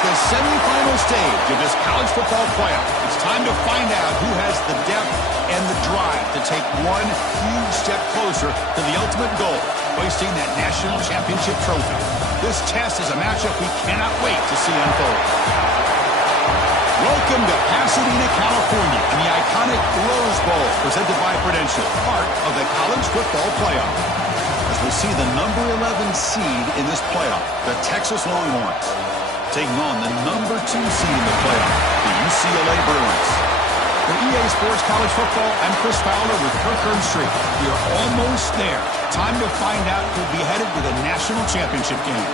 the semifinal stage of this college football playoff. It's time to find out who has the depth and the drive to take one huge step closer to the ultimate goal, hoisting that national championship trophy. This test is a matchup we cannot wait to see unfold. Welcome to Pasadena, California, and the iconic Rose Bowl, presented by Prudential, part of the college football playoff. As we see the number 11 seed in this playoff, the Texas Longhorns, taking on the number 2 seed in the playoff, the UCLA Bruins. For EA Sports College Football, I'm Chris Fowler with Kirk Herbstreit. We are almost there. Time to find out who'll be headed to the national championship game.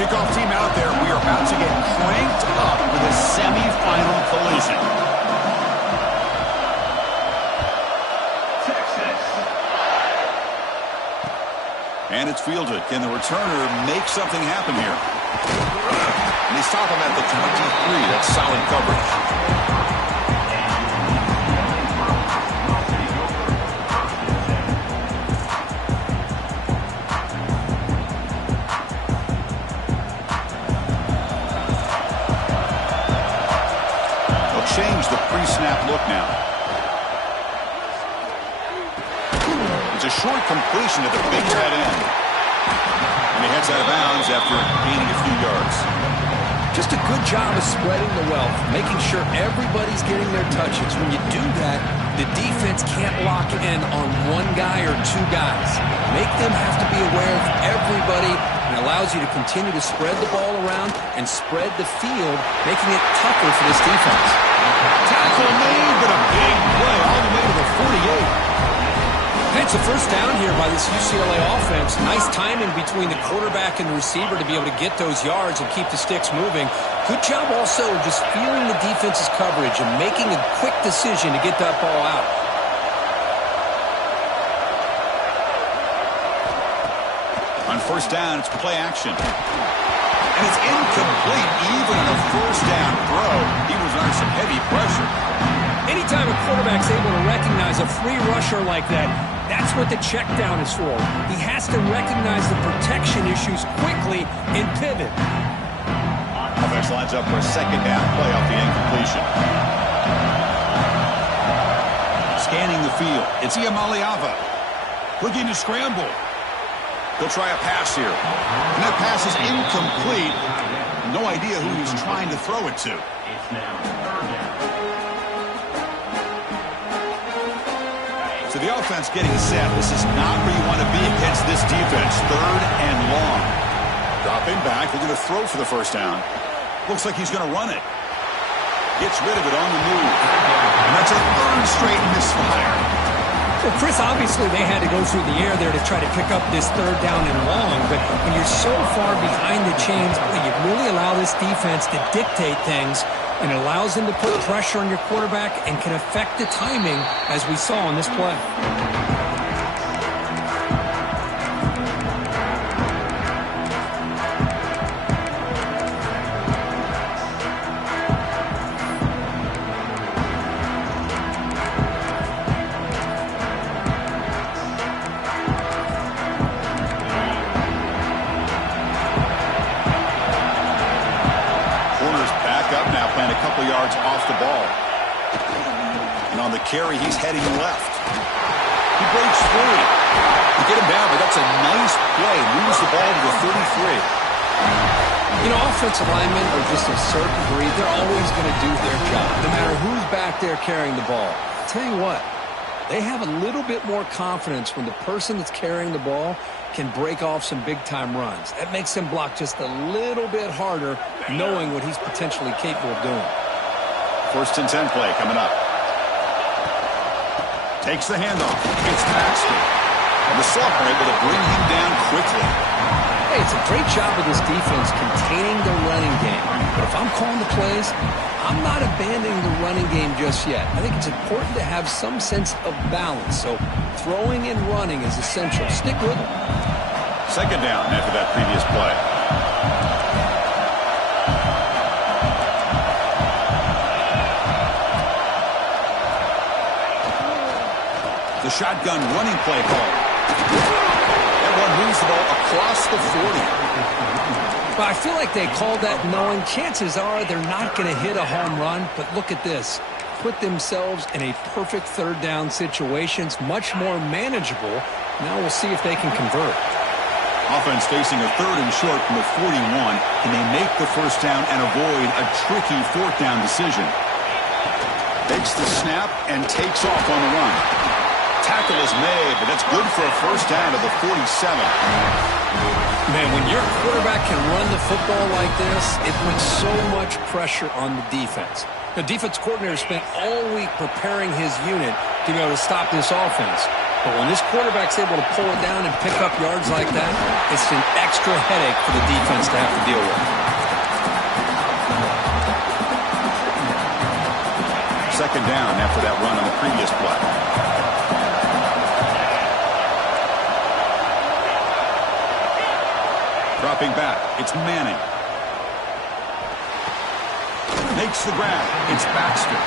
Kickoff team out there. We are about to get cranked up for the semifinal collision. Texas. And it's fielded. Can the returner make something happen here? And they stop him at the 23. That's solid coverage. Change the pre-snap look now. It's a short completion to the big tight end. And he heads out of bounds after gaining a few yards. Just a good job of spreading the wealth, making sure everybody's getting their touches. When you do that, the defense can't lock in on one guy or two guys. Make them have to be aware of everybody, and allows you to continue to spread the ball around and spread the field, making it tougher for this defense. Tackle made, but a big play all the way to the 48. It's a first down here by this UCLA offense. Nice timing between the quarterback and the receiver to be able to get those yards and keep the sticks moving. Good job also just feeling the defense's coverage and making a quick decision to get that ball out. On first down, it's play action. And it's incomplete even on a first down throw. He was under some heavy pressure. Anytime a quarterback's able to recognize a free rusher like that, that's what the check down is for. He has to recognize the protection issues quickly and pivot. Offense lines up for a second down play off the incompletion. Scanning the field. It's Iamaleava. Looking to scramble. He'll try a pass here. And that pass is incomplete. No idea who he's trying to throw it to. So the offense getting set. This is not where you want to be against this defense. Third and long. Dropping back. They're going to throw for the first down. Looks like he's going to run it. Gets rid of it on the move. And that's a third straight misfire. Well, Chris, obviously they had to go through the air there to try to pick up this third down and long, but when you're so far behind the chains, you really allow this defense to dictate things, and it allows them to put pressure on your quarterback and can affect the timing, as we saw on this play. Yards off the ball. And on the carry, he's heading left. He breaks free. To get him down, but that's a nice play. Moves the ball to the 33. You know, offensive linemen are just a certain breed. They're always going to do their job, no matter who's back there carrying the ball. I'll tell you what, they have a little bit more confidence when the person that's carrying the ball can break off some big-time runs. That makes them block just a little bit harder, knowing what he's potentially capable of doing. First and 10 play coming up. Takes the handoff. Gets past him. And the sophomore able to bring him down quickly. Hey, it's a great job of this defense containing the running game. But if I'm calling the plays, I'm not abandoning the running game just yet. I think it's important to have some sense of balance. So throwing and running is essential. Stick with it. Second down after that previous play. The shotgun running play call. That one moves the ball across the 40. Well, I feel like they called that knowing chances are they're not going to hit a home run, but look at this. Put themselves in a perfect third down situation. It's much more manageable. Now we'll see if they can convert. Offense facing a third and short from the 41. Can they make the first down and avoid a tricky fourth down decision? Takes the snap and takes off on the run. Tackle is made, but that's good for a first down to the 47. Man, when your quarterback can run the football like this, it puts so much pressure on the defense. The defense coordinator spent all week preparing his unit to be able to stop this offense. But when this quarterback's able to pull it down and pick up yards like that, it's an extra headache for the defense to have to deal with. Second down after that run on the previous play. Dropping back, it's Manning. Makes the grab, it's Baxter.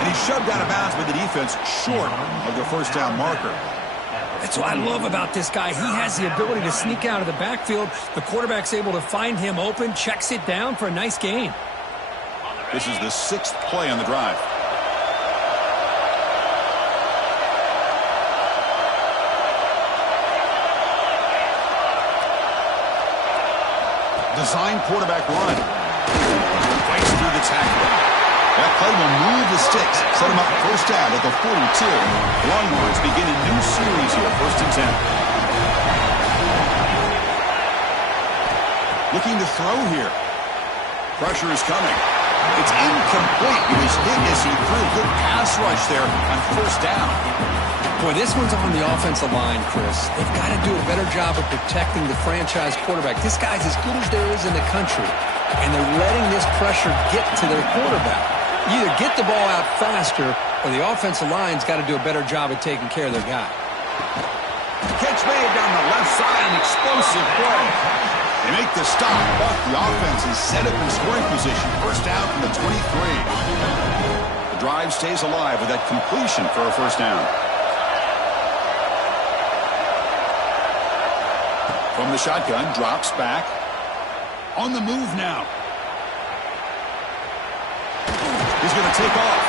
And he's shoved out of bounds by the defense short of the first down marker. That's what I love about this guy. He has the ability to sneak out of the backfield. The quarterback's able to find him open, checks it down for a nice gain. This is the 6th play on the drive. Design quarterback run. Fights through the tackle. That play will move the sticks. Set him up first down at the 42. Longhorns begin a new series here, 1st and 10. Looking to throw here. Pressure is coming. It's incomplete. He was hit as he threw. Good pass rush there on first down. Boy, this one's on the offensive line, Chris. They've got to do a better job of protecting the franchise quarterback. This guy's as good as there is in the country, and they're letting this pressure get to their quarterback. You either get the ball out faster, or the offensive line's got to do a better job of taking care of their guy. Catch made down the left side, an explosive play. They make the stop, but the offense is set up in scoring position. First down from the 23. The drive stays alive with that completion for a first down. From the shotgun, drops back. On the move now. He's going to take off.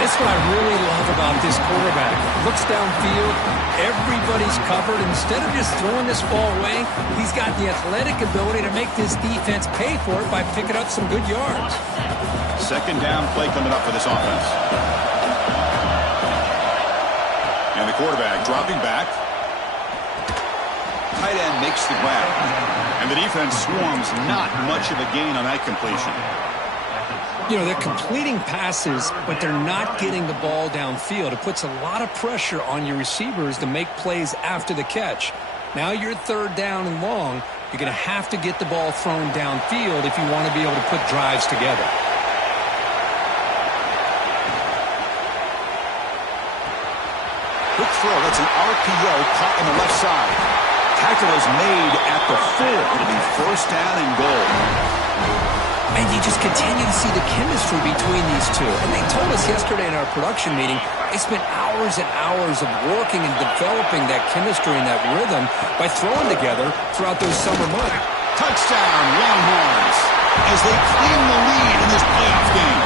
That's what I really love about this quarterback. Looks downfield, everybody's covered. Instead of just throwing this ball away, he's got the athletic ability to make this defense pay for it by picking up some good yards. Second down play coming up for this offense. And the quarterback dropping back. Tight end makes the grab. And the defense swarms, not much of a gain on that completion. You know, they're completing passes, but they're not getting the ball downfield. It puts a lot of pressure on your receivers to make plays after the catch. Now you're third down and long. You're going to have to get the ball thrown downfield if you want to be able to put drives together. Quick throw. That's an RPO caught on the left side. Tackle is made at the 4. It'll be first down and goal. And you just continue to see the chemistry between these two. And they told us yesterday in our production meeting, they spent hours and hours of working and developing that chemistry and that rhythm by throwing together throughout those summer months. Touchdown, Longhorns, as they claim the lead in this playoff game.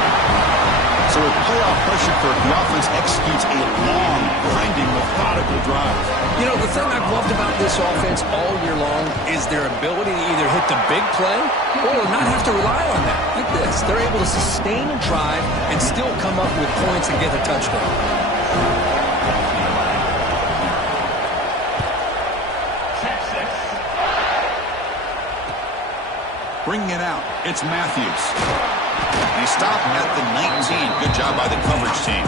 So with playoff pressure, the offense executes a long, grinding, methodical drive. You know, the thing I've loved about this offense all year long is their ability to either hit the big play or not have to rely on that. Like this, they're able to sustain a drive and still come up with points and get a touchdown. Bringing it out, it's Matthews. They stop at the 19. Good job by the coverage team.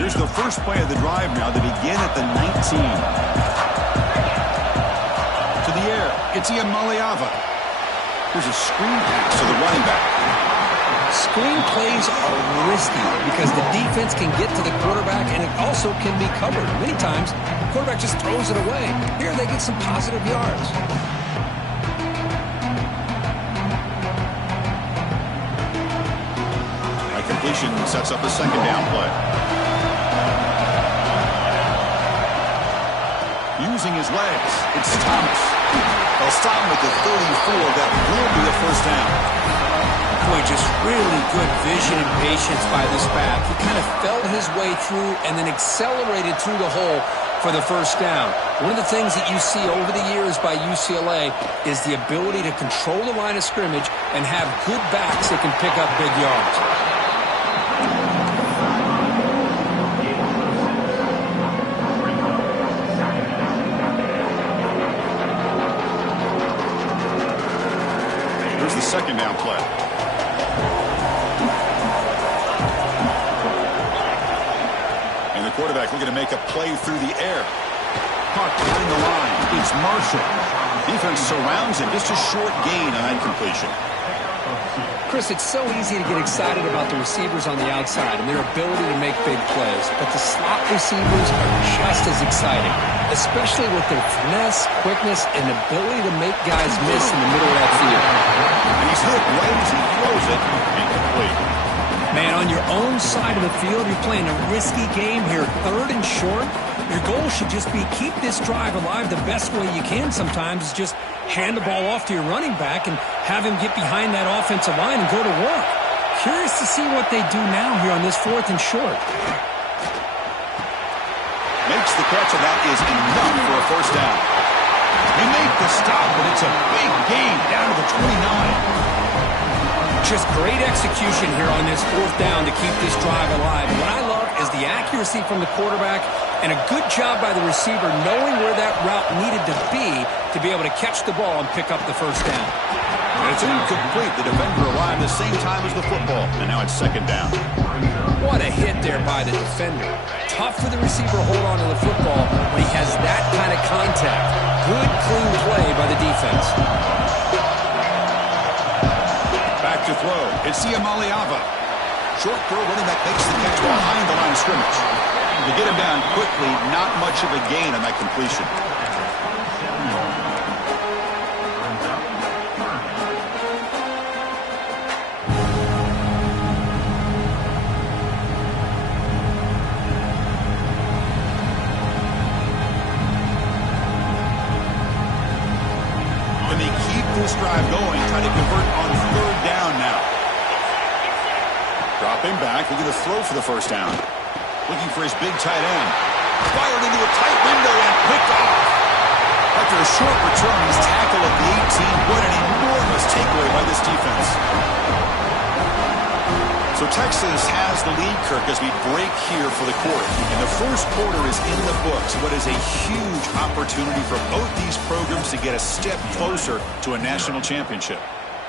Here's the first play of the drive now. They begin at the 19. To the air. It's Iamaleava. Here's a screen pass to the running back. Screen plays are risky because the defense can get to the quarterback and it also can be covered. Many times, the quarterback just throws it away. Here they get some positive yards. That completion sets up a second down play. Using his legs, it's Thomas. They'll stop him at the 34. That will be a first down. Boy, just really good vision and patience by this back. He kind of felt his way through and then accelerated through the hole for the first down. One of the things that you see over the years by UCLA is the ability to control the line of scrimmage and have good backs that can pick up big yards. Here's the second down play. Quarterback looking to make a play through the air. Caught behind the line. It's Marshall. Defense surrounds him. Just a short gain on that completion. Chris, it's so easy to get excited about the receivers on the outside and their ability to make big plays, but the slot receivers are just as exciting, especially with their finesse, quickness, and ability to make guys miss in the middle of that field. And he's hit right as he throws it. Incomplete. Man, on your own side of the field, you're playing a risky game here, third and short. Your goal should just be keep this drive alive the best way you can sometimes is just hand the ball off to your running back and have him get behind that offensive line and go to work. Curious to see what they do now here on this fourth and short. Makes the catch, and that is enough for a first down. They make the stop, but it's a big gain down to the 29. Just great execution here on this fourth down to keep this drive alive. And what I love is the accuracy from the quarterback and a good job by the receiver knowing where that route needed to be able to catch the ball and pick up the first down. And it's incomplete. The defender arrived the same time as the football, and now it's second down. What a hit there by the defender. Tough for the receiver to hold on to the football when he has that kind of contact. Good, clean play by the defense. Back to throw. It's Iamaleava. Short throw, running back makes the catch behind the line of scrimmage. To get him down quickly, not much of a gain on that completion. Can they keep this drive going, trying to convert on third down now? Dropping back, looking to throw for the first down. Looking for his big tight end. Fired into a tight window and picked off. After a short return, he's tackled at the 18. What an enormous takeaway by this defense. So Texas has the lead, Kirk, as we break here for the quarter. And the first quarter is in the books. What is a huge opportunity for both these programs to get a step closer to a national championship.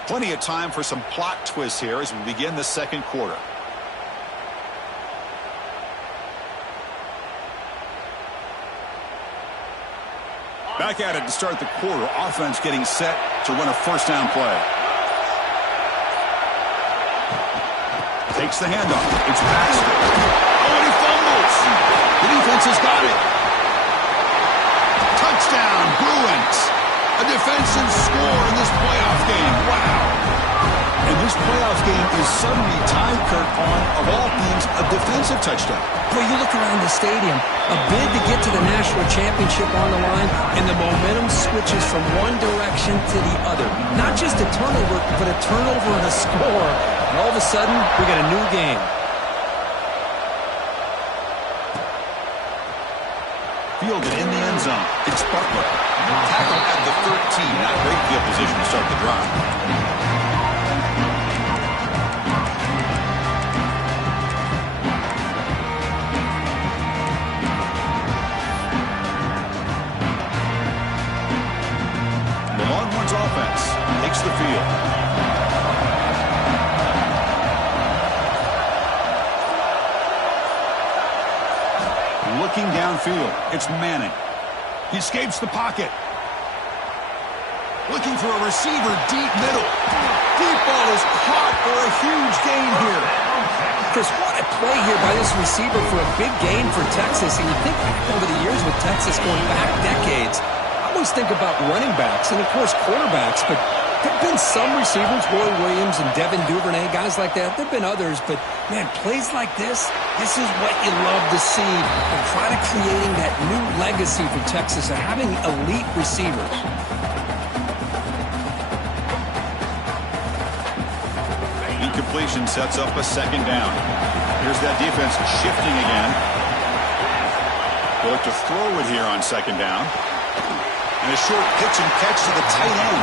Plenty of time for some plot twists here as we begin the second quarter. Back at it to start the quarter. Offense getting set to run a first down play. Takes the handoff. It's Baxter. Oh, and he fumbles. The defense has got it. Touchdown, Bruins. A defensive score in this playoff game. Wow. And this playoff game is suddenly tied, Kirk, on, of all things, a defensive touchdown. Boy, you look around the stadium, a bid to get to the national championship on the line, and the momentum switches from one direction to the other. Not just a turnover, but a turnover and a score. And all of a sudden, we got a new game. Fielded in the end zone. It's Butler. Tackled at the 13. Not great field position to start the drive. Offense takes the field. Looking downfield, it's Manning. He escapes the pocket. Looking for a receiver deep middle. Deep ball is caught for a huge gain here. Chris, what a play here by this receiver for a big gain for Texas. And you think back over the years with Texas going back decades, I always think about running backs and, of course, quarterbacks. But there have been some receivers, Roy Williams and Devin Duvernay, guys like that. There have been others. But, man, plays like this is what you love to see. And try to creating that new legacy for Texas of having elite receivers. Incompletion sets up a second down. Here's that defense shifting again. They'll look to throw it here on second down. And a short pitch and catch to the tight end.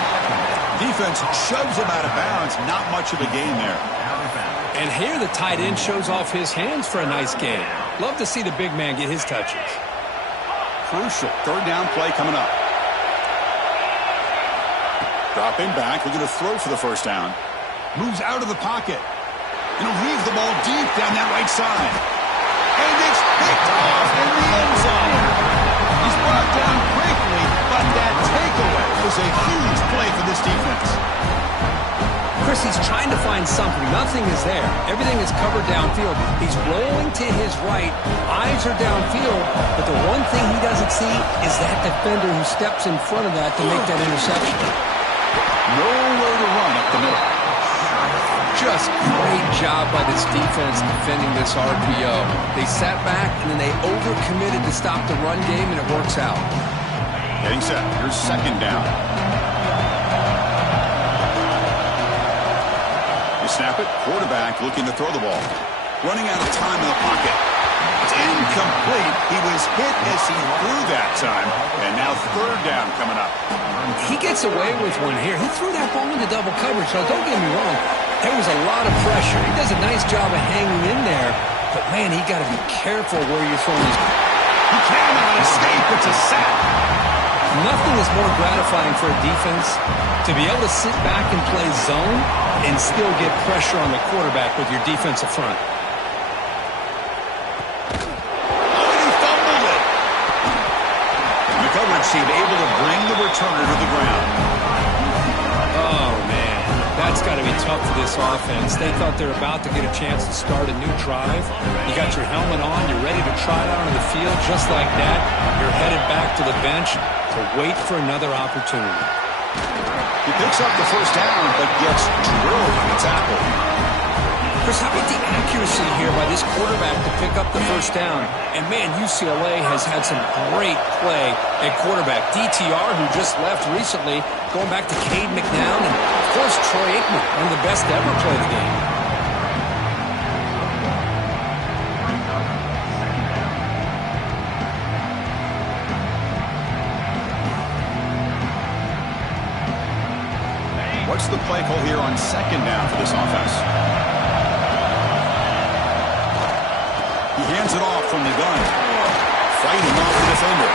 Defense shoves him out of bounds. Not much of a gain there. And here the tight end shows off his hands for a nice gain. Love to see the big man get his touches. Crucial third down play coming up. Dropping back, looking to throw for the first down. Moves out of the pocket. And he'll heave the ball deep down that right side. And it's picked off in the end zone. He's brought down quickly, but that takeaway was a huge play for this defense. Chris, he's trying to find something. Nothing is there. Everything is covered downfield. He's rolling to his right. Eyes are downfield. But the one thing he doesn't see is that defender who steps in front of that to make that interception. Nowhere to run up the middle. Just great job by this defense defending this RPO. They sat back, and then they overcommitted to stop the run game, and it works out. Getting set. Here's second down. They snap it. Quarterback looking to throw the ball. Running out of time in the pocket. It's incomplete. He was hit as he threw that time. And now third down coming up. He gets away with one here. He threw that ball into double coverage, so don't get me wrong. There was a lot of pressure. He does a nice job of hanging in there. But, man, he got to be careful where you're throwing his ball. He cannot escape. It's a sack. Nothing is more gratifying for a defense to be able to sit back and play zone and still get pressure on the quarterback with your defensive front. Oh, and he fumbled it. And the coverage team able to bring the returner to the ground. Oh, man. That's got to be tough for this offense. They thought they were about to get a chance to start a new drive. You got your helmet on. You're ready to trot out on the field just like that. You're headed back to the bench to wait for another opportunity. He picks up the first down, but gets drilled on the tackle. Chris, how about the accuracy here by this quarterback to pick up the first down? And, man, UCLA has had some great play at quarterback. DTR, who just left recently, going back to Cade McNown, and, of course, Troy Aikman, one of the best to ever play the game. What's the play call here on second down for this offense? He hands it off from the gun. Fighting off the defender.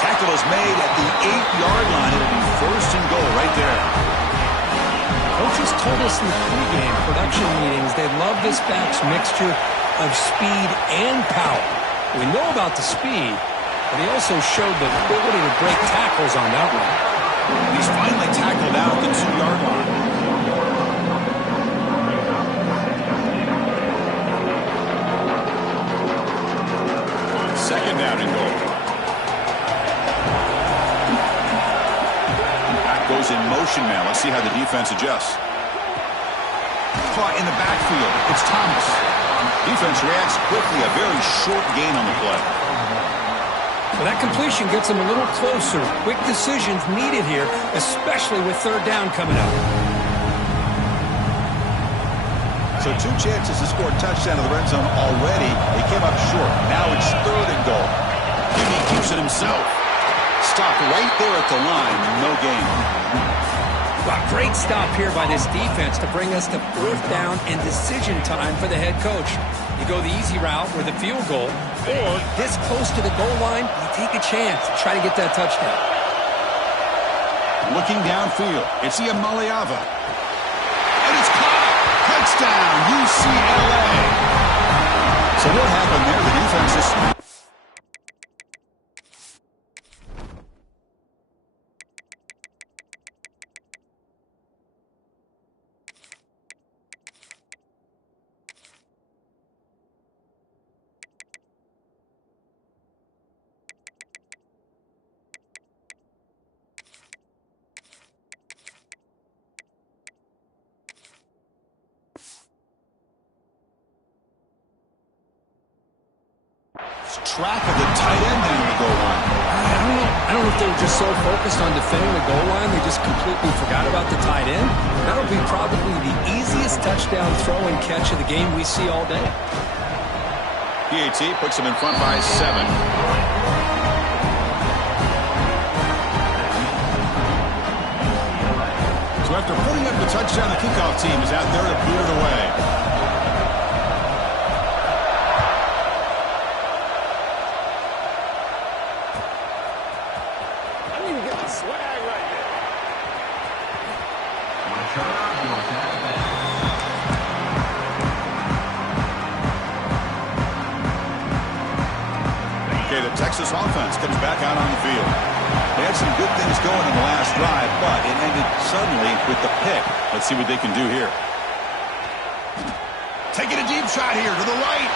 Tackle is made at the 8-yard line. It'll be first and goal right there. Coaches told us in the pregame production meetings they love this back's mixture of speed and power. We know about the speed, but he also showed the ability to break tackles on that one. He's finally tackled out the 2-yard line. Second down and goal. Back goes in motion now. Let's see how the defense adjusts. Caught in the backfield. It's Thomas. Defense reacts quickly. A very short gain on the play. Well, that completion gets him a little closer. Quick decisions needed here, especially with third down coming up. So 2 chances to score a touchdown in the red zone already. They came up short. Now it's third and goal. Jimmy keeps it himself. Stopped right there at the line. No gain. Wow, great stop here by this defense to bring us to fourth down and decision time for the head coach. You go the easy route with a field goal, or this close to the goal line, you take a chance to try to get that touchdown. Looking downfield, it's Iamaleava. And it's caught! Touchdown, UCLA! So what happened there? The defense is... lost track of the tight end down the goal line. I don't know if they were just so focused on defending the goal line they just completely forgot about the tight end. That'll be probably the easiest touchdown throw and catch of the game we see all day. PAT puts him in front by 7. So after putting up the touchdown, the kickoff team is out there to boot it away. Okay, the Texas offense comes back out on the field. They had some good things going in the last drive, but it ended suddenly with the pick. Let's see what they can do here. Taking a deep shot here to the right.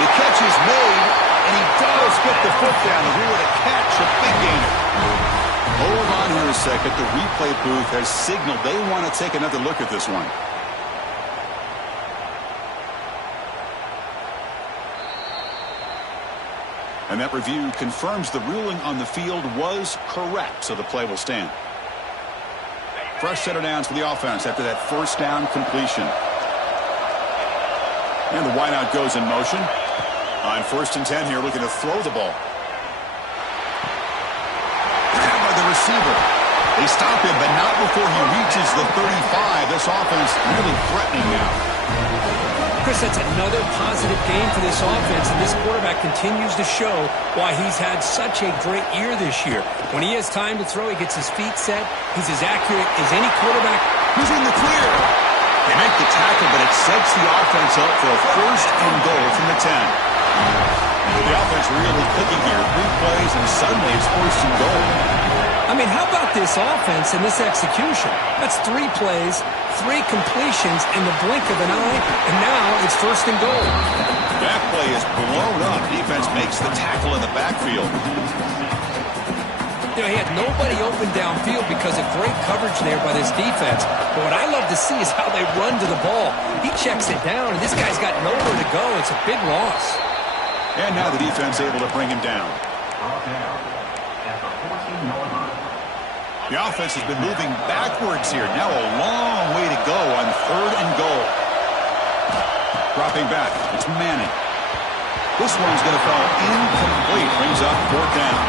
The catch is made, and he does get the foot down. The rule of the catch, a big gainer. Hold on here a second. The replay booth has signaled they want to take another look at this one. And that review confirms the ruling on the field was correct, so the play will stand. Fresh set of downs for the offense after that first down completion. And the wideout goes in motion. On 1st and 10 here, looking to throw the ball. Down by the receiver. They stop him, but not before he reaches the 35. This offense really threatening now. Chris, that's another positive game for this offense, and this quarterback continues to show why he's had such a great year this year. When he has time to throw, he gets his feet set. He's as accurate as any quarterback. Who's in the clear? They make the tackle, but it sets the offense up for a 1st and goal from the 10. The offense really clicking here. 3 plays, and suddenly it's 1st and goal. I mean, how about this offense and this execution? That's 3 plays, 3 completions in the blink of an eye, and now it's 1st and goal. That play is blown up. Defense makes the tackle in the backfield. You know, he had nobody open downfield because of great coverage there by this defense. But what I love to see is how they run to the ball. He checks it down, and this guy's got nowhere to go. It's a big loss. And now the defense able to bring him down. The offense has been moving backwards here. Now a long way to go on 3rd and goal. Dropping back. It's Manning. This one's going to fall incomplete. Brings up 4th down.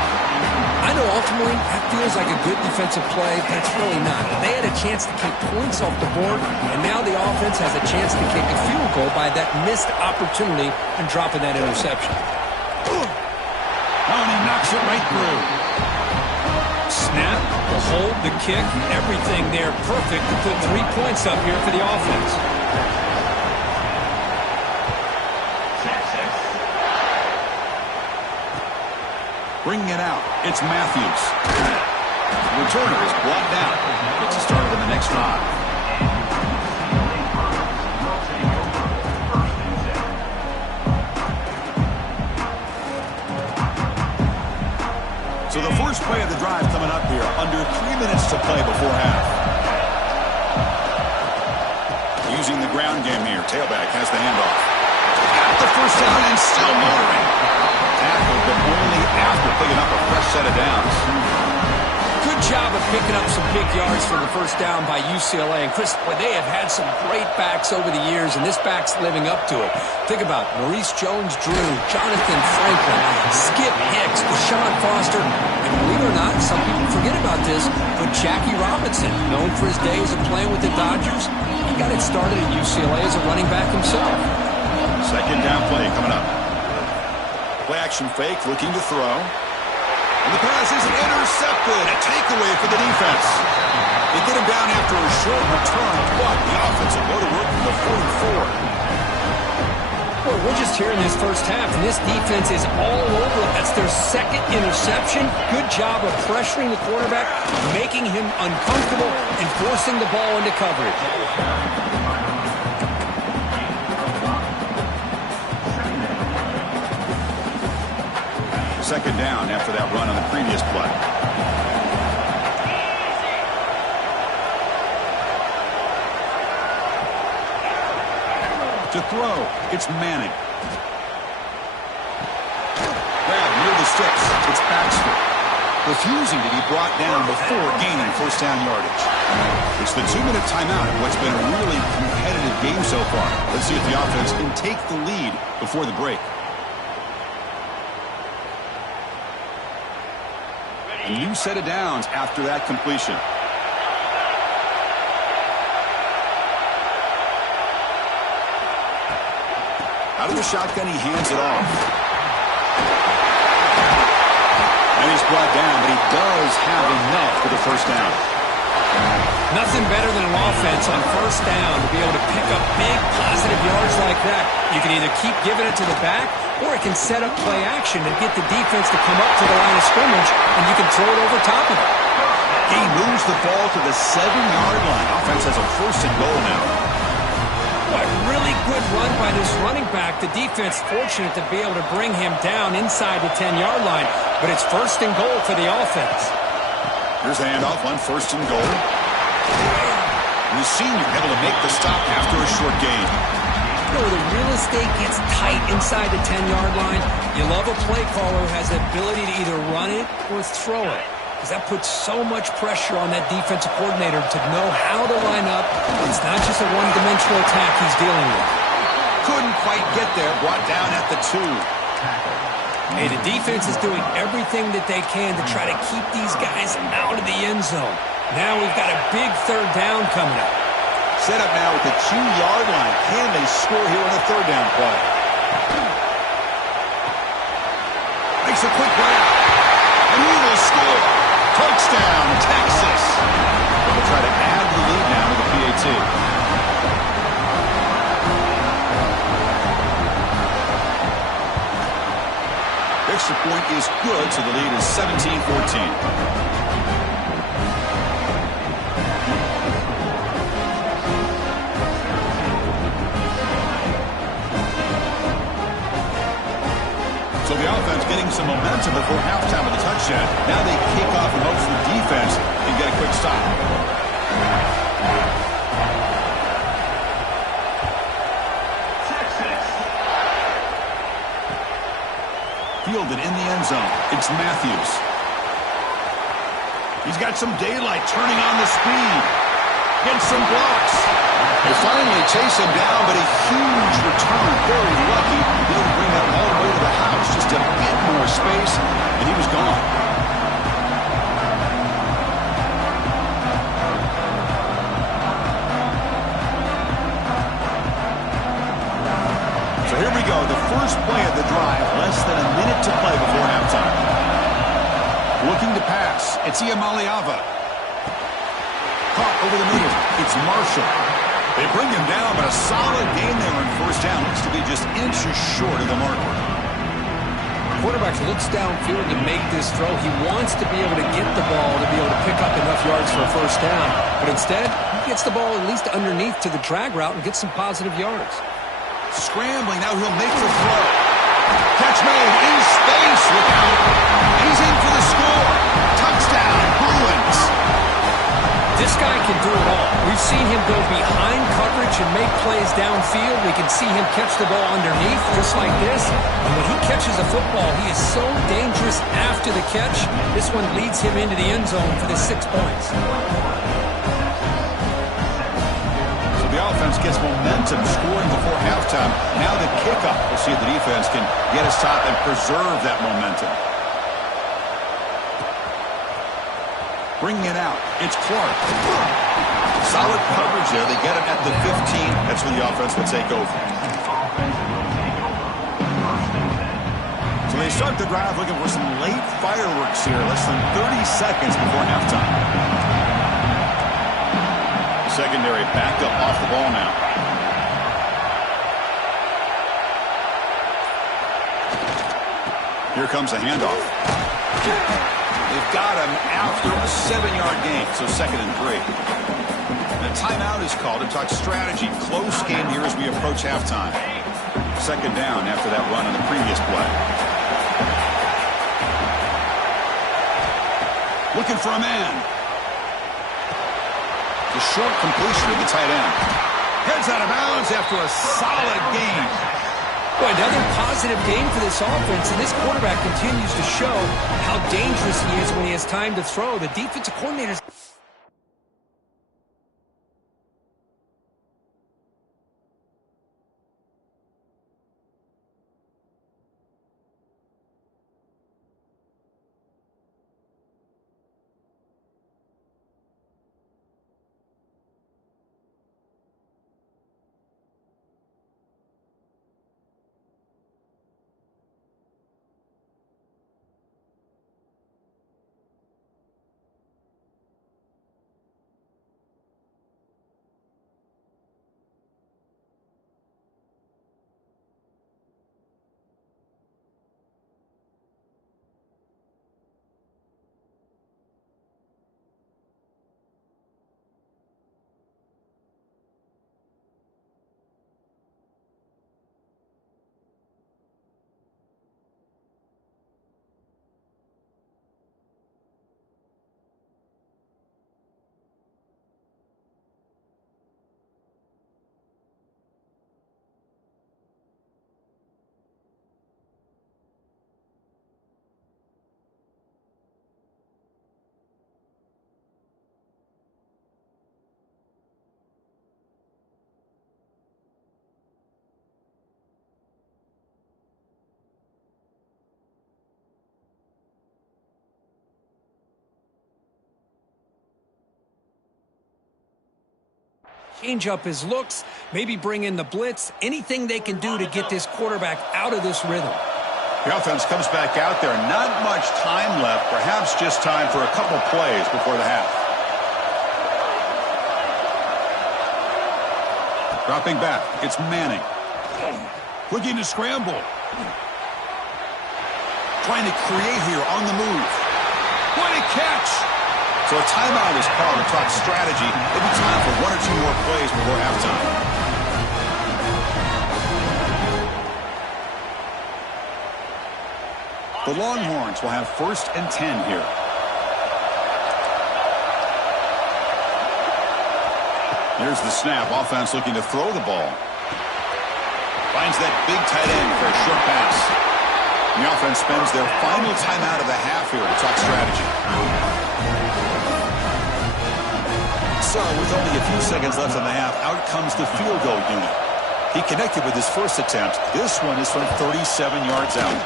I know ultimately that feels like a good defensive play, but it's really not. They had a chance to kick points off the board, and now the offense has a chance to kick a field goal by that missed opportunity and dropping that interception. Oh, and he knocks it right through. Snap, the hold, the kick, everything there perfect to put 3 points up here for the offense. Bringing it out, it's Matthews. The returner is blocked out. Gets us started on the next drive. So the first play of the drive coming up here. Under 3 minutes to play before half. Using the ground game here. Tailback has the handoff. At the first down and still motoring. Tackled, but only after picking up a fresh set of downs. Good job of picking up some big yards for the first down by UCLA. And Chris, boy, they have had some great backs over the years, and this back's living up to it. Think about Maurice Jones-Drew, Jonathan Franklin, Skip Hicks, Deshaun Foster, and believe it or not, some people forget about this, but Jackie Robinson, known for his days of playing with the Dodgers, he got it started at UCLA as a running back himself. 2nd down play coming up. Play action fake, looking to throw. And the pass is intercepted. A takeaway for the defense. They get him down after a short return, but the offense will go to work from the 44. Boy, we're just here in this first half, and this defense is all over. That's their 2nd interception. Good job of pressuring the quarterback, making him uncomfortable, and forcing the ball into coverage. 2nd down after that run on the previous play. To throw, it's Manning. sticks. It's Baxter, refusing to be brought down before gaining first down yardage. It's the 2-minute timeout of what's been a really competitive game so far. Let's see if the offense can take the lead before the break. A new set of downs after that completion. Out of the shotgun, he hands it off. And he's brought down, but he does have enough for the first down. Nothing better than an offense on first down to be able to pick up big positive yards like that. You can either keep giving it to the back, or it can set up play action and get the defense to come up to the line of scrimmage, and you can throw it over top of it. He moves the ball to the 7-yard line. Offense has a first and goal now. What really good run by this running back. The defense fortunate to be able to bring him down inside the 10-yard line, but it's first and goal for the offense. Here's the handoff on first and goal. And the senior able to make the stop after a short gain. You know, the real estate gets tight inside the 10-yard line. You love a play caller who has the ability to either run it or throw it, because that puts so much pressure on that defensive coordinator to know how to line up. It's not just a one-dimensional attack he's dealing with. Couldn't quite get there. Brought down at the 2. Hey, the defense is doing everything that they can to try to keep these guys out of the end zone. Now we've got a big third down coming up. Set up now at the 2-yard line. Can they score here on a third down play? Makes a quick grab. And he will score. Touchdown, Texas. They'll try to add the lead now to the PAT. Extra point is good, so the lead is 17-14. So the offense getting some momentum before halftime with a touchdown. Now they kick off and hopes the defense can get a quick stop. Fielded in the end zone. It's Matthews. He's got some daylight, turning on the speed. Gets some blocks. They finally chase him down, but a huge return. Very lucky. He didn't bring that all the way to the house. Just a bit more space, and he was gone. So here we go. The first play of the drive. Less than a minute to play before halftime. Looking to pass. It's Iamaleava. Caught over the middle. It's Marshall. They bring him down, but a solid gain there on first down. Looks to be just inches short of the marker. Quarterback looks downfield to make this throw. He wants to be able to get the ball to be able to pick up enough yards for a first down. But instead, he gets the ball at least underneath to the drag route and gets some positive yards. Scrambling. Now he'll make the throw. Catch made in space. Look out. And he's in for the score. Touchdown, Bruins. This guy can do it all. We've seen him go behind coverage and make plays downfield. We can see him catch the ball underneath just like this. And when he catches a football, he is so dangerous after the catch. This one leads him into the end zone for the 6 points. So the offense gets momentum, scoring before halftime. Now the kickoff. We'll see if the defense can get a stop and preserve that momentum. Bringing it out. It's Clark. Solid coverage there. They get him at the 15. That's when the offense will take over. So they start the drive looking for some late fireworks here. Less than 30 seconds before halftime. Secondary backed up off the ball now. Here comes a handoff. They've got him after a 7-yard gain, so 2nd and 3. And a timeout is called to talk strategy. Close game here as we approach halftime. 2nd down after that run on the previous play. Looking for a man. The short completion of the tight end. Heads out of bounds after a solid gain. Boy, another positive game for this offense, and this quarterback continues to show how dangerous he is when he has time to throw. The defensive coordinators... Change up his looks, maybe bring in the blitz, anything they can do to get this quarterback out of this rhythm. The offense comes back out there. Not much time left, perhaps just time for a couple plays before the half. Dropping back, it's Manning. Looking to scramble. Trying to create here on the move. What a catch! So a timeout is called to talk strategy. Maybe time for one or two more plays before halftime. The Longhorns will have 1st and 10 here. Here's the snap. Offense looking to throw the ball. Finds that big tight end for a short pass. The offense spends their final timeout of the half here to talk strategy. So, with only a few seconds left in the half, out comes the field goal unit. He connected with his first attempt. This one is from 37 yards out.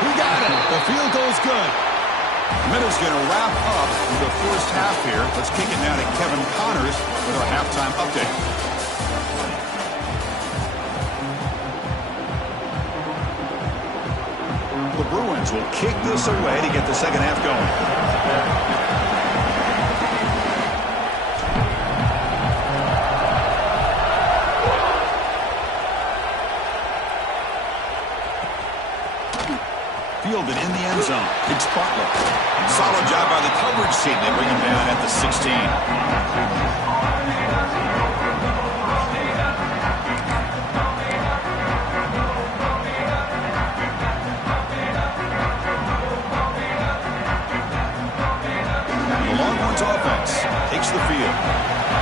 We got it. The field goal's good. The minute's going to wrap up the first half here. Let's kick it now to Kevin Connors with our halftime update. The Bruins will kick this away to get the second half going. Fielded in the end zone. It's Butler. Solid job by the coverage team. They bring him down at the 16. The Longhorns offense takes the field.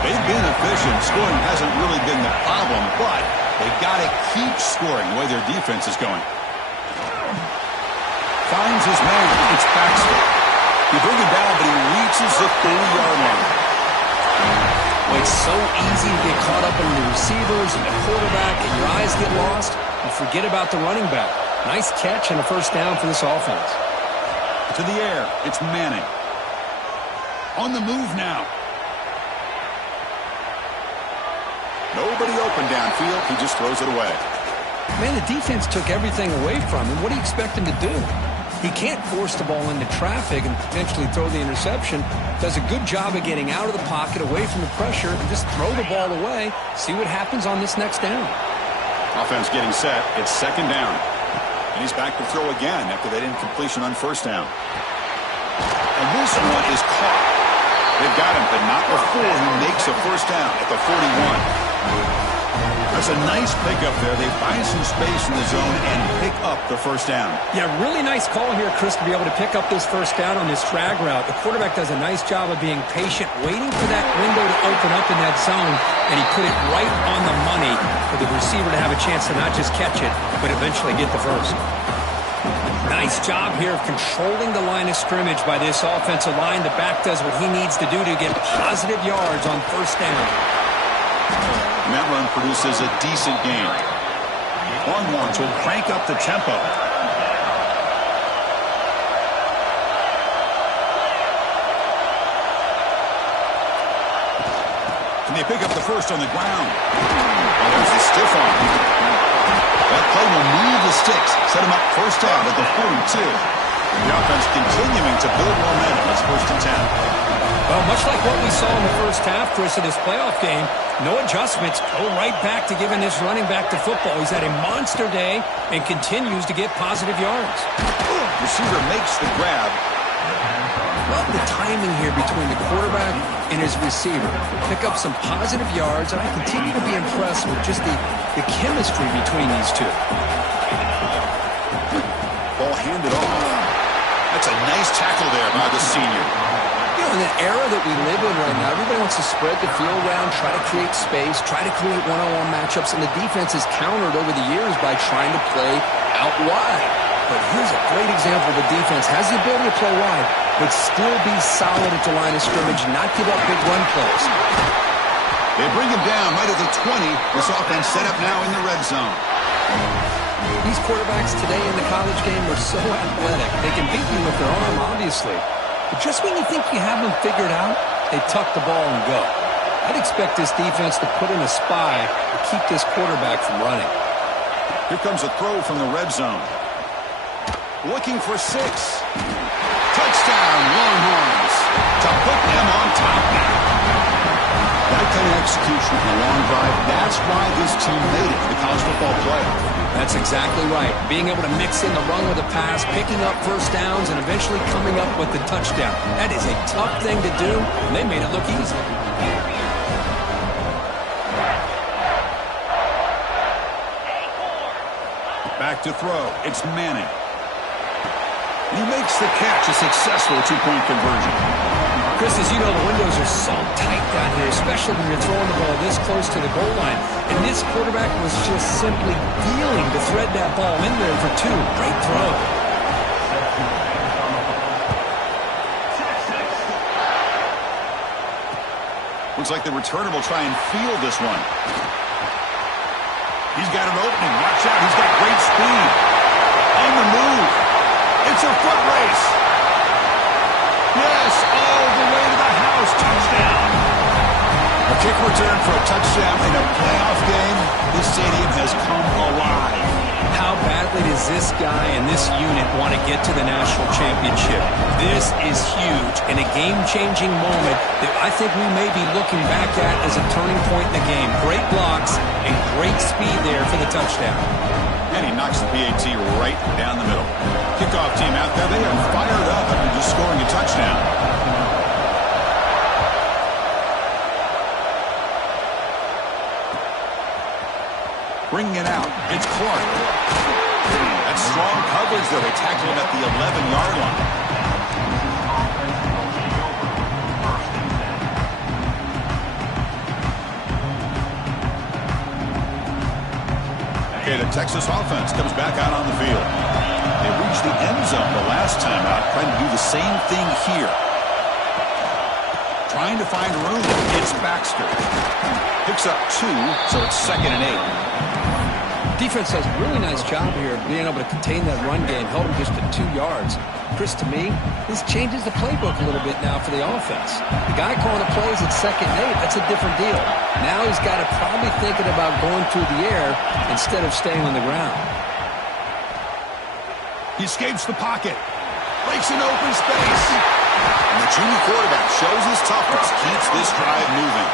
They've been efficient. Scoring hasn't really been the problem, but they've got to keep scoring the way their defense is going. Finds his man. It's Baxter. He brings him down, but he reaches the 30-yard line. Well, it's so easy to get caught up in the receivers and the quarterback, and your eyes get lost. You forget about the running back. Nice catch and a first down for this offense. To the air. It's Manning. On the move now. Nobody open downfield. He just throws it away. Man, the defense took everything away from him. What do you expect him to do? He can't force the ball into traffic and potentially throw the interception. Does a good job of getting out of the pocket, away from the pressure, and just throw the ball away. See what happens on this next down. Offense getting set. It's second down. And he's back to throw again after that incompletion on first down. And this one is caught. They've got him, but not before he makes a first down at the 41. That's a nice pickup there. They find some space in the zone and pick up the first down. Yeah, really nice call here, Chris, to be able to pick up this first down on this drag route. The quarterback does a nice job of being patient, waiting for that window to open up in that zone, and he put it right on the money for the receiver to have a chance to not just catch it, but eventually get the first. Nice job here of controlling the line of scrimmage by this offensive line. The back does what he needs to do to get positive yards on first down. And that run produces a decent gain. Longhorns will crank up the tempo. Can they pick up the first on the ground? Oh, there's the stiff arm. That play will move the sticks, set him up first down at the 42. The offense continuing to build momentum as first and 10. Well, much like what we saw in the first half, Chris, of this playoff game, no adjustments, go right back to giving this running back to football. He's had a monster day and continues to get positive yards. Receiver makes the grab. Love the timing here between the quarterback and his receiver. Pick up some positive yards, and I continue to be impressed with just the chemistry between these two. Ball handed off. That's a nice tackle there by the senior. In the era that we live in right now, everybody wants to spread the field around, try to create space, try to create one-on-one matchups, and the defense has countered over the years by trying to play out wide. But here's a great example of the defense has the ability to play wide, but still be solid at the line of scrimmage, not give up big run plays. They bring him down right at the 20. This offense set up now in the red zone. These quarterbacks today in the college game are so athletic. They can beat you with their arm, obviously. But just when you think you have them figured out, they tuck the ball and go. I'd expect this defense to put in a spy to keep this quarterback from running. Here comes a throw from the red zone. Looking for 6. Touchdown, Longhorns. To put them on top now. That kind of execution in a long drive, that's why this team made it to the college football playoff. That's exactly right. Being able to mix in the run with the pass, picking up first downs, and eventually coming up with the touchdown. That is a tough thing to do, and they made it look easy. Back to throw. It's Manning. He makes the catch, a successful 2-point conversion. Chris, as you know, the windows are so tight down here, especially when you're throwing the ball this close to the goal line. And this quarterback was just simply dealing to thread that ball in there for 2. Great throw. Looks like the returner will try and field this one. He's got an opening. Watch out. He's got great speed. On the move. It's a foot race. Yes, all the way to the house. Touchdown. A kick return for a touchdown in a playoff game. This stadium has come alive. How badly does this guy and this unit want to get to the national championship? This is huge and a game-changing moment that I think we may be looking back at as a turning point in the game. Great blocks and great speed there for the touchdown. And he knocks the PAT right down the middle. Kickoff team out there. They are fired up after just scoring a touchdown. Bringing it out. It's Clark. That's strong coverage, though. They tackle him at the 11-yard line. Okay, the Texas offense comes back out on the field. They reached the end zone the last time out, trying to do the same thing here. Trying to find room. It's Baxter. Picks up 2, so it's 2nd and 8. Defense does a really nice job here of being able to contain that run game, held him just to 2 yards. Chris, to me, this changes the playbook a little bit now for the offense. The guy calling the plays at 2nd and 8, that's a different deal. Now he's got to probably thinking about going through the air instead of staying on the ground. He escapes the pocket. Breaks an open space. And the junior quarterback shows his toughness, keeps this drive moving.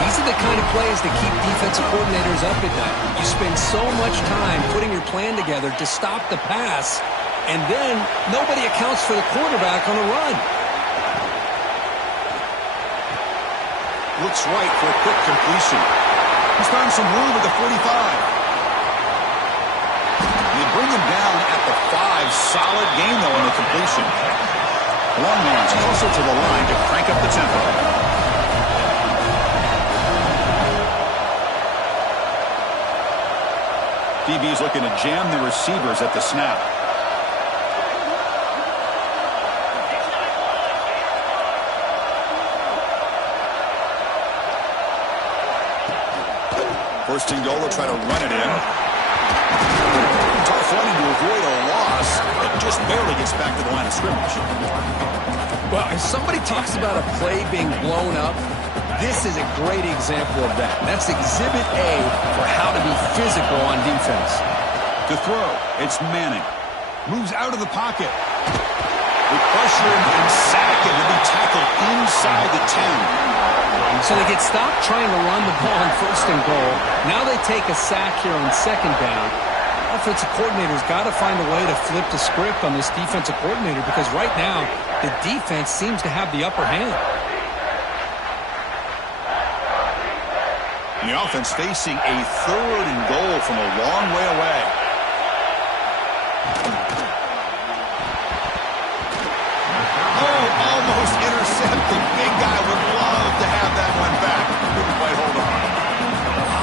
These are the kind of plays that keep defensive coordinators up at night. You spend so much time putting your plan together to stop the pass, and then nobody accounts for the quarterback on the run. Looks right for a quick completion. He's found some room at the 45. They bring him down at the 5. Solid gain, though, in the completion. Longhorns closer to the line to crank up the tempo. DB's looking to jam the receivers at the snap. First and goal, they'll try to run it in. Tough running to avoid a loss. It just barely gets back to the line of scrimmage. Well, if somebody talks about a play being blown up, this is a great example of that. That's exhibit A for how to be physical on defense. To throw, it's Manning. Moves out of the pocket. They pressure him and sack him. He'll be tackled inside the 10. So they get stopped trying to run the ball on first and goal. Now they take a sack here on second down. Offensive coordinator's got to find a way to flip the script on this defensive coordinator because right now the defense seems to have the upper hand. And the offense facing a third and goal from a long way away. Oh, almost intercepted. Big guy would love to have that one back. Couldn't quite hold on.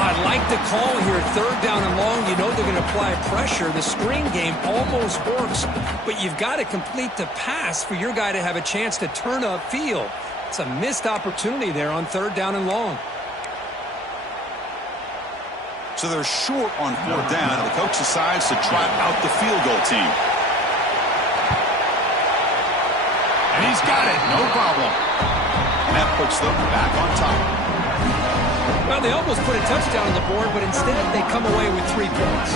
I like the call here. Third down and long. You know they're going to apply pressure. The screen game almost works, but you've got to complete the pass for your guy to have a chance to turn upfield. It's a missed opportunity there on third down and long. So they're short on fourth down, and the coach decides to try out the field goal team. And he's got it, no problem. And that puts them back on top. Well, they almost put a touchdown on the board, but instead they come away with 3 points.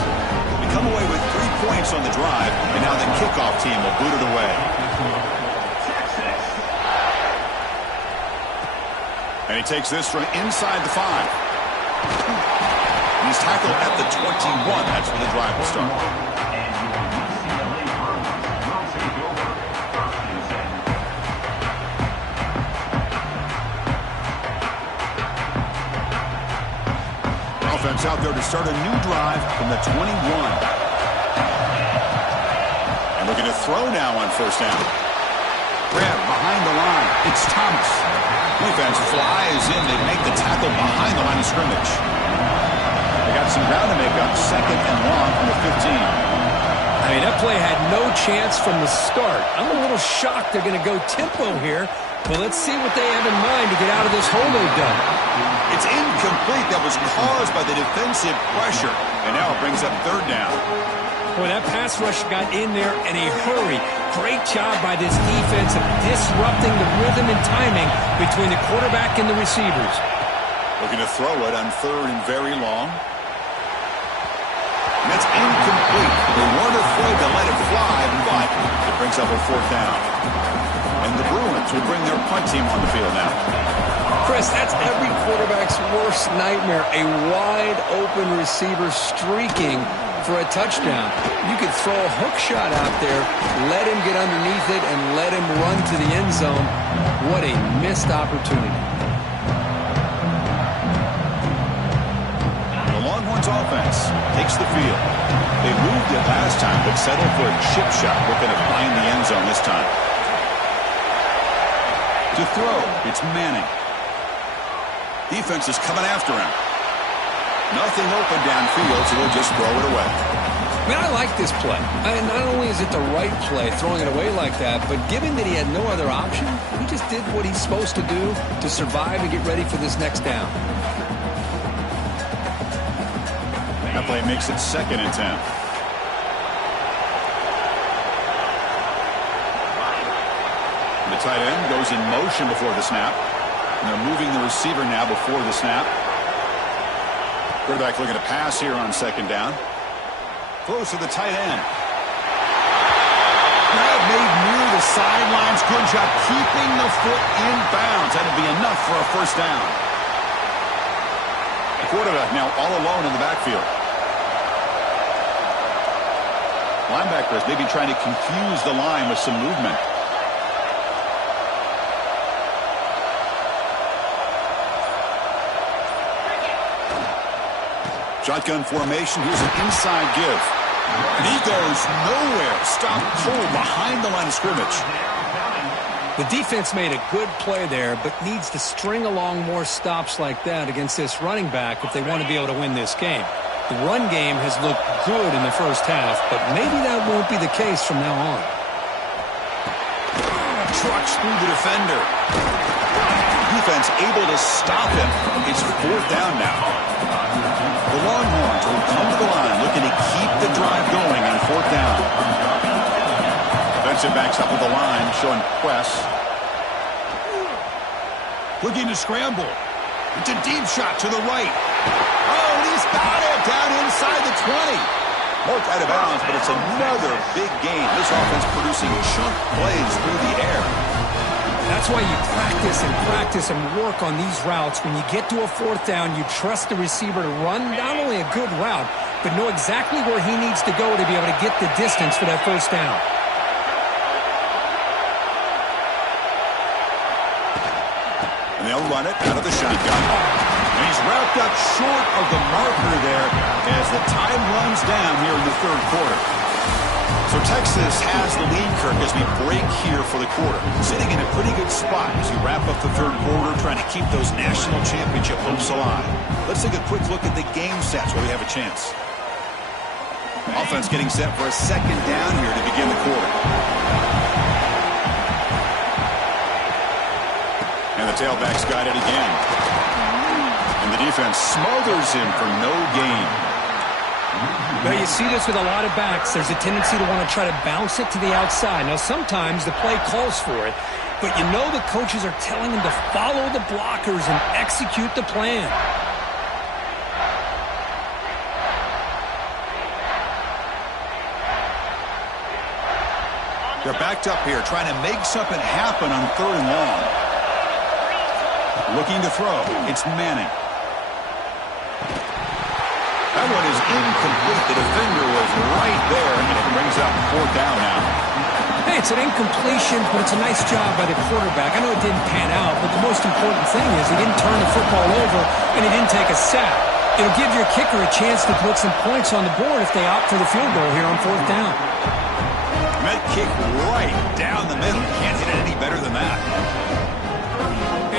They come away with 3 points on the drive, and now the kickoff team will boot it away. And he takes this from inside the 5. He's tackled at the 21. That's where the drive will start. Offense out there to start a new drive from the 21. And looking to throw now on first down. Grab behind the line. It's Thomas. Defense flies in. They make the tackle behind the line of scrimmage. They got some ground to make up. Second and long from the 15. I mean, that play had no chance from the start. I'm a little shocked they're going to go tempo here, but let's see what they have in mind to get out of this hole they've done. It's incomplete. That was caused by the defensive pressure, and now it brings up third down. Boy, that pass rush got in there in a hurry. Great job by this defense of disrupting the rhythm and timing between the quarterback and the receivers. Looking to throw it on third and very long. And that's incomplete. They weren't afraid to let it fly, but it brings up a fourth down. And the Bruins will bring their punt team on the field now. Chris, that's every quarterback's worst nightmare. A wide-open receiver streaking for a touchdown. You could throw a hook shot out there, let him get underneath it, and let him run to the end zone. What a missed opportunity. Offense takes the field. They moved it last time, but settled for a chip shot, looking to find the end zone this time. To throw, it's Manning. Defense is coming after him. Nothing open downfield, so they'll just throw it away. Man, I like this play. I mean, not only is it the right play, throwing it away like that, but given that he had no other option, he just did what he's supposed to do to survive and get ready for this next down. That play makes it second and 10. And the tight end goes in motion before the snap. And they're moving the receiver now before the snap. Quarterback looking to pass here on second down. Close to the tight end. Grab made near the sidelines. Good job keeping the foot in bounds. That'll be enough for a first down. The quarterback now all alone in the backfield. Linebackers maybe trying to confuse the line with some movement. Shotgun formation. Here's an inside give. And he goes nowhere. Stopped cold behind the line of scrimmage. The defense made a good play there, but needs to string along more stops like that against this running back if they want to be able to win this game. The run game has looked good in the first half, but maybe that won't be the case from now on. Trucks through the defender. Defense able to stop him. It's 4th down now. The Longhorns will come to the line looking to keep the drive going on 4th down. Defensive backs up with the line, showing Quest. Looking to scramble. It's a deep shot to the right. Oh, he's got it down inside the 20. Marked out of bounds, but it's another big game. This offense producing chunk plays through the air. That's why you practice and work on these routes. When you get to a 4th down, you trust the receiver to run not only a good route, but know exactly where he needs to go to be able to get the distance for that 1st down. And they'll run it out of the shotgun. And he's wrapped up short of the marker there as the time runs down here in the 3rd quarter. So Texas has the lead, Kirk, as we break here for the quarter. Sitting in a pretty good spot as we wrap up the 3rd quarter, trying to keep those national championship hopes alive. Let's take a quick look at the game stats where we have a chance. Offense getting set for a 2nd down here to begin the quarter. And the tailback's got it again. And the defense smothers him for no gain. Well, you see this with a lot of backs. There's a tendency to want to try to bounce it to the outside. Now, sometimes the play calls for it, but you know the coaches are telling them to follow the blockers and execute the plan. They're backed up here, trying to make something happen on 3rd and long. Looking to throw. It's Manning. That one is incomplete. The defender was right there, and it brings up 4th down now. Hey, it's an incompletion, but it's a nice job by the quarterback. I know it didn't pan out, but the most important thing is he didn't turn the football over, and he didn't take a sack. It'll give your kicker a chance to put some points on the board if they opt for the field goal here on 4th down. That kick right down the middle. Can't hit it any better than that.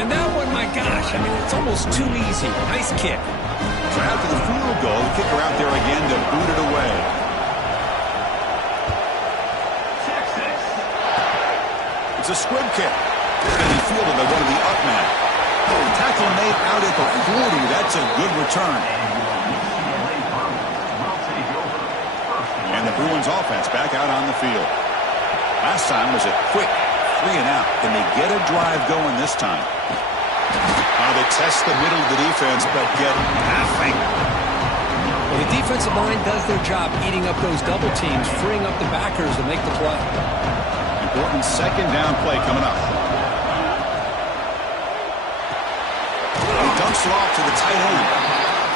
And that one, my gosh, I mean, it's almost too easy. Nice kick. So after the field goal, the kicker out there again to boot it away. It's a squib kick. It's going to be fielded by one of the up men. Tackle made out at the 40. That's a good return. And the Bruins offense back out on the field. Last time was a quick 3 and out. Can they get a drive going this time? They test the middle of the defense, but get nothing. Well, the defensive line does their job eating up those double teams, freeing up the backers to make the play. Important 2nd down play coming up. He dumps it off to the tight end.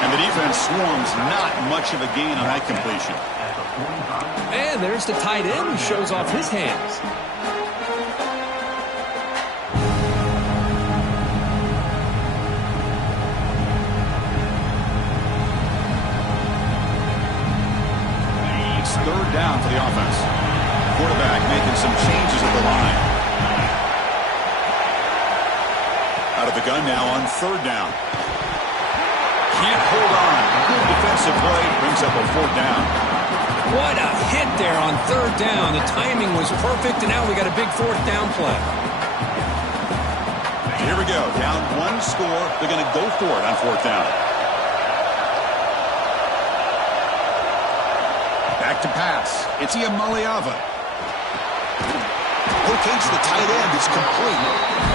And the defense swarms not much of a gain on that completion. And there's the tight end who shows off his hands. It's 3rd down for the offense. Quarterback making some changes at the line. Out of the gun now on 3rd down. Can't hold on. Good defensive play. Brings up a 4th down. What a hit there on 3rd down. The timing was perfect, and now we got a big 4th down play. Here we go. Down 1 score. They're going to go for it on 4th down. Back to pass. It's Iamaleava. Locates the tight end. It's complete.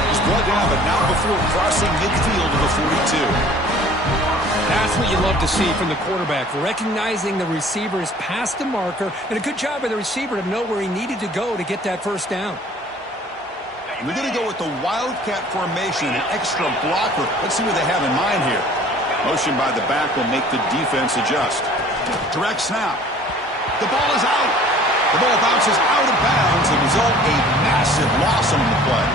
He's brought down, but not before crossing midfield to the 42. That's what you love to see from the quarterback, recognizing the receiver is past the marker, and a good job by the receiver to know where he needed to go to get that 1st down. We're going to go with the Wildcat formation, an extra blocker. Let's see what they have in mind here. Motion by the back will make the defense adjust. Direct snap. The ball is out. The ball bounces out of bounds and result a massive loss on the play.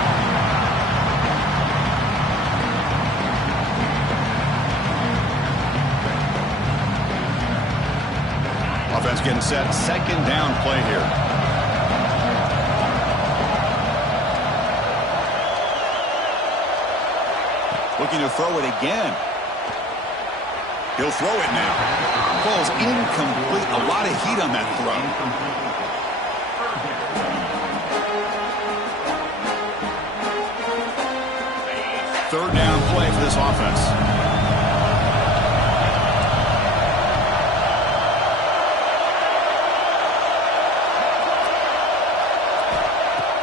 Offense getting set. Second down play here. Looking to throw it again. He'll throw it now. Ball's incomplete. A lot of heat on that throw. Third down play for this offense.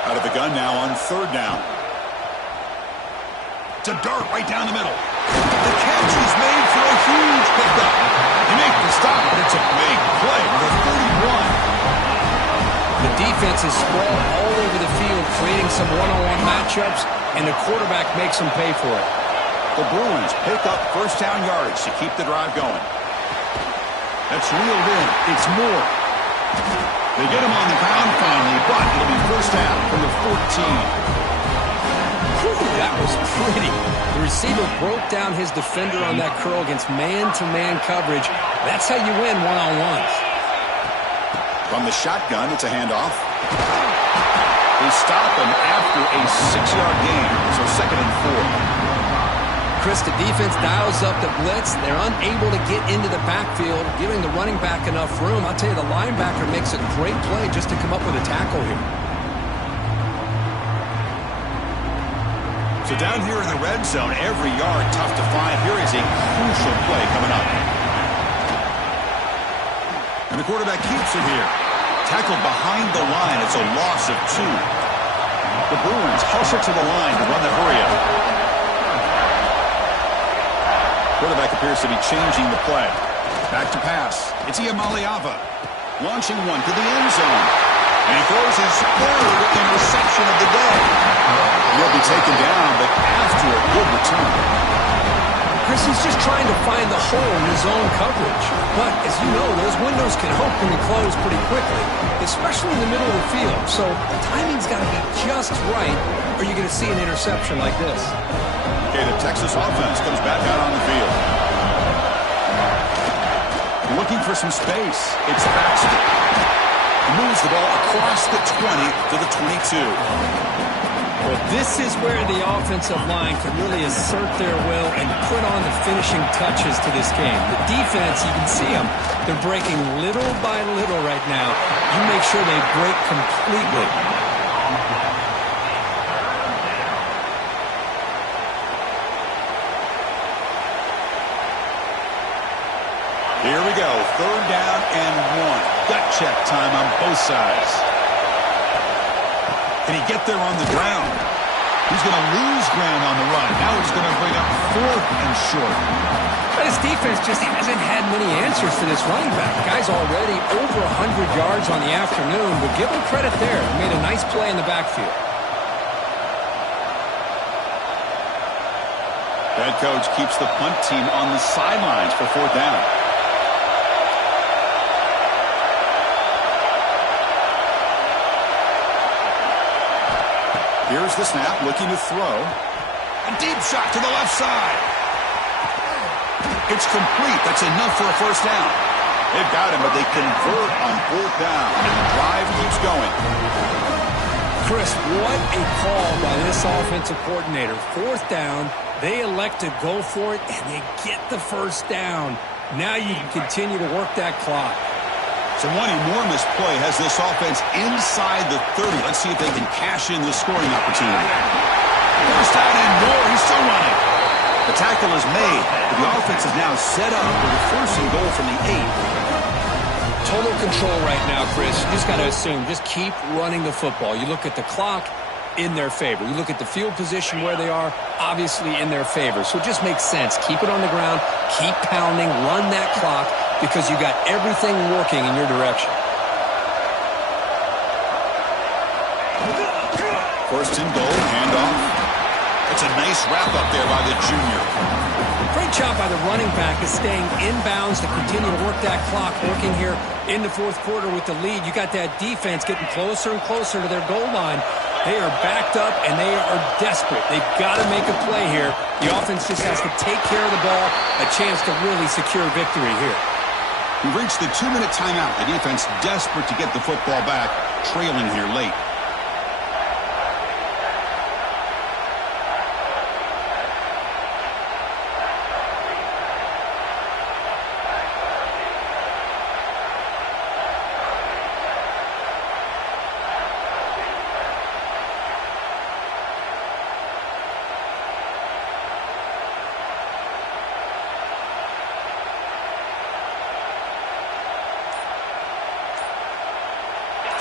Out of the gun now on third down. It's a dart right down the middle. The catch is made for a huge pickup. He makes the stop, but it's a big play for the 31. The defense is sprawled all over the field, creating some one-on-one matchups, and the quarterback makes them pay for it. The Bruins pick up first down yards to keep the drive going. That's reeled in. It's Moore. They get him on the ground finally, but it'll be first down from the 14. That was pretty. The receiver broke down his defender on that curl against man-to-man coverage. That's how you win one-on-ones. From the shotgun, it's a handoff. They stop him after a 6-yard gain, so second and 4. Chris, the defense dials up the blitz. They're unable to get into the backfield, giving the running back enough room. I'll tell you, the linebacker makes a great play just to come up with a tackle here. So down here in the red zone, every yard tough to find. Here is a crucial play coming up. And the quarterback keeps it here. Tackled behind the line. It's a loss of 2. The Bruins hustle to the line to run the hurry-up. Quarterback appears to be changing the play. Back to pass. It's Iamaleava. Launching one to the end zone. And he throws his third interception of the day. He'll be taken down, but after a good return. Chris, he's just trying to find the hole in his own coverage. But, as you know, those windows can open and close pretty quickly, especially in the middle of the field. So the timing's got to be just right, or you're going to see an interception like this. Okay, the Texas offense comes back out on the field. Looking for some space. It's Baxter. He moves the ball across the 20 to the 22. Well, this is where the offensive line can really assert their will and put on the finishing touches to this game. The defense, you can see them, they're breaking little by little right now. You make sure they break completely. Here we go, third down and 1. Gut check time on both sides. Can he get there on the ground? He's going to lose ground on the run. Now he's going to bring up 4th and short. But his defense just hasn't had many answers for this running back. The guy's already over 100 yards on the afternoon, but give him credit there. He made a nice play in the backfield. Head coach keeps the punt team on the sidelines for 4th down. Here's the snap, looking to throw. A deep shot to the left side. It's complete. That's enough for a first down. They've got him, but they convert on 4th down, and the drive keeps going. Chris, what a call by this offensive coordinator. 4th down, they elect to go for it, and they get the first down. Now you can continue to work that clock. So one enormous play has this offense inside the 30. Let's see if they can cash in the scoring opportunity. First down and more. He's still running. The tackle is made, but the offense is now set up with a 1st and goal from the 8. Total control right now, Chris. You just got to assume, just keep running the football. You look at the clock, in their favor. You look at the field position where they are, obviously in their favor. So it just makes sense. Keep it on the ground, keep pounding, run that clock, because you got everything working in your direction. First and goal, handoff. It's a nice wrap-up there by the junior. Great job by the running back is staying inbounds to continue to work that clock, working here in the 4th quarter with the lead. You got that defense getting closer and closer to their goal line. They are backed up, and they are desperate. They've got to make a play here. The offense just has to take care of the ball, a chance to really secure victory here. We've reached the 2-minute timeout. The defense desperate to get the football back, trailing here late.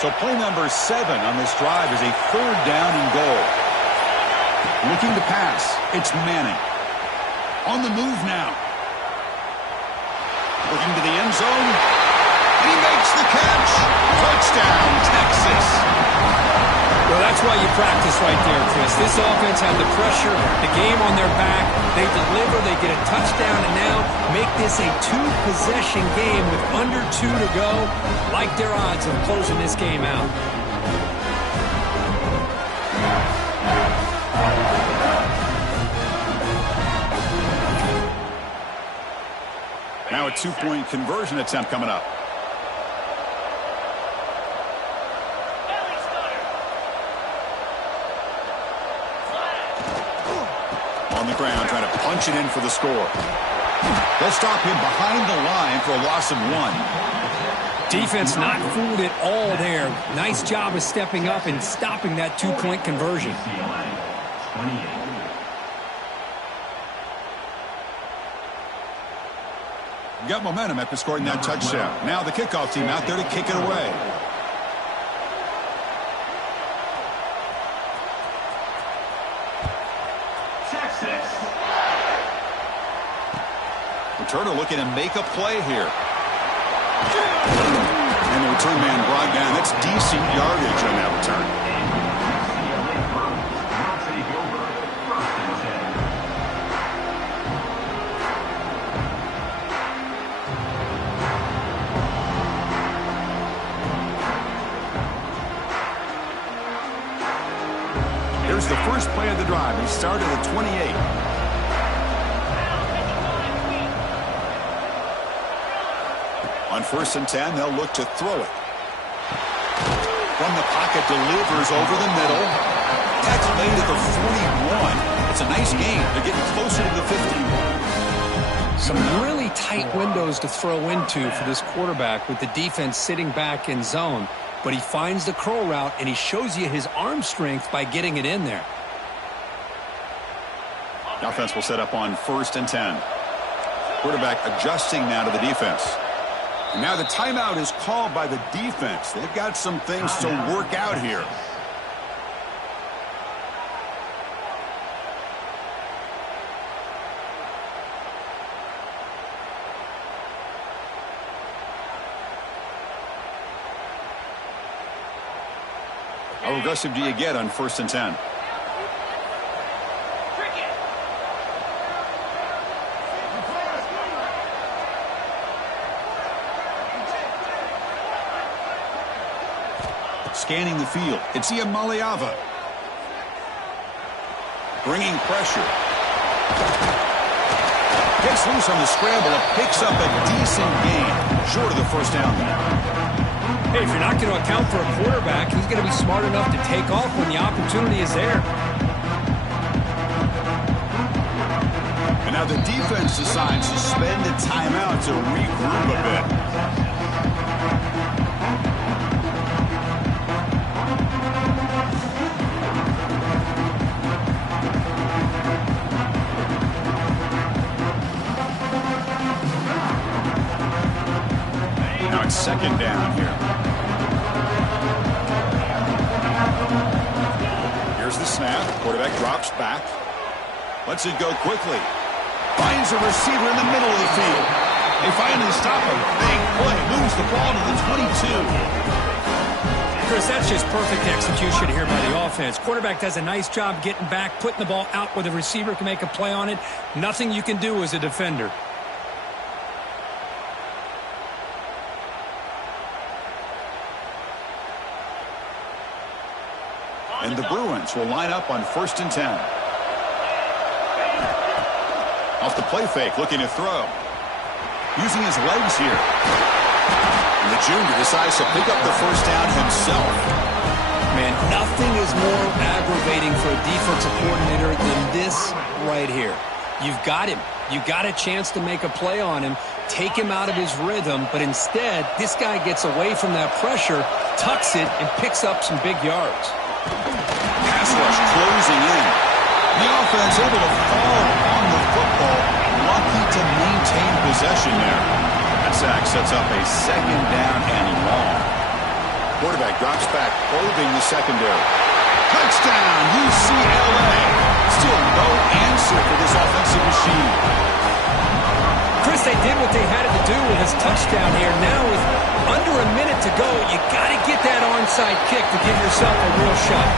So play number 7 on this drive is a 3rd down and goal. Looking to pass. It's Manning. On the move now. Looking to the end zone. He makes the catch. Touchdown, Texas. Well, that's why you practice right there, Chris. This offense had the pressure, the game on their back. They deliver, they get a touchdown, and now make this a 2-possession game with under 2 to go. Like their odds of closing this game out. Now a 2-point conversion attempt coming up. On the ground, trying to punch it in for the score. They'll stop him behind the line for a loss of 1. Defense not fooled at all there. Nice job of stepping up and stopping that 2-point conversion. Got momentum after scoring that touchdown. Now the kickoff team out there to kick it away. Returner looking to make a play here. And the return man brought down. That's decent yardage on that return. Here's the first play of the drive. He started at 28. On 1st and 10, they'll look to throw it. From the pocket, delivers over the middle. That's laid at the 41. It's a nice game. They're getting closer to the 50. Some really tight windows to throw into for this quarterback with the defense sitting back in zone. But he finds the curl route, and he shows you his arm strength by getting it in there. The offense will set up on 1st and 10. Quarterback adjusting now to the defense. And now the timeout is called by the defense. They've got some things to work out here. How aggressive do you get on 1st and 10? Scanning the field. It's Iamaleava. Bringing pressure. Gets loose on the scramble and picks up a decent gain. Short of the 1st down. Hey, if you're not going to account for a quarterback, he's going to be smart enough to take off when the opportunity is there. And now the defense decides to spend a timeout to regroup a bit. Now it's 2nd down here. Here's the snap. Quarterback drops back. Lets it go quickly. Finds a receiver in the middle of the field. They finally stop him. Big play. Moves the ball to the 22. Chris, that's just perfect execution here by the offense. Quarterback does a nice job getting back, putting the ball out where the receiver can make a play on it. Nothing you can do as a defender. And the Bruins will line up on 1st and 10. Off the play fake, looking to throw. using his legs here. And the junior decides to pick up the first down himself. Man, nothing is more aggravating for a defensive coordinator than this right here. You've got him. You got a chance to make a play on him, take him out of his rhythm, but instead, this guy gets away from that pressure, tucks it, and picks up some big yards. Pass rush closing in. The offense able to fall on the football, lucky to maintain possession there. That sack sets up a second down and long. Quarterback drops back, probing the secondary. Touchdown, UCLA. Still no answer for this offensive machine. Chris, they did what they had to do with his touchdown here. Now with under a minute to go, you got to get that onside kick to give yourself a real shot.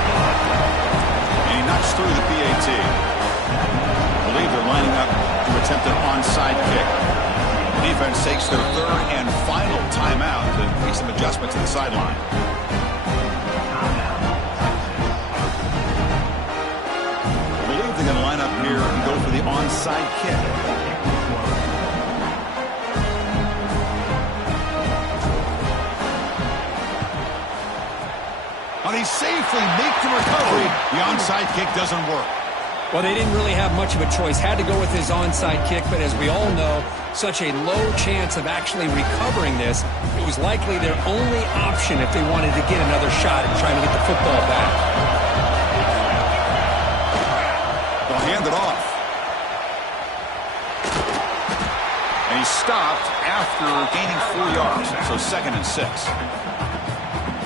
And he knocks through the PAT. I believe they're lining up to attempt an onside kick. The defense takes their third and final timeout to make some adjustments to the sideline. I believe they're going to line up here and go for the onside kick. But he safely makes the recovery. The onside kick doesn't work. Well, they didn't really have much of a choice. Had to go with his onside kick, but as we all know, such a low chance of actually recovering this. It was likely their only option if they wanted to get another shot at trying to get the football back. They'll hand it off. And he stopped after gaining 4 yards, so 2nd and 6.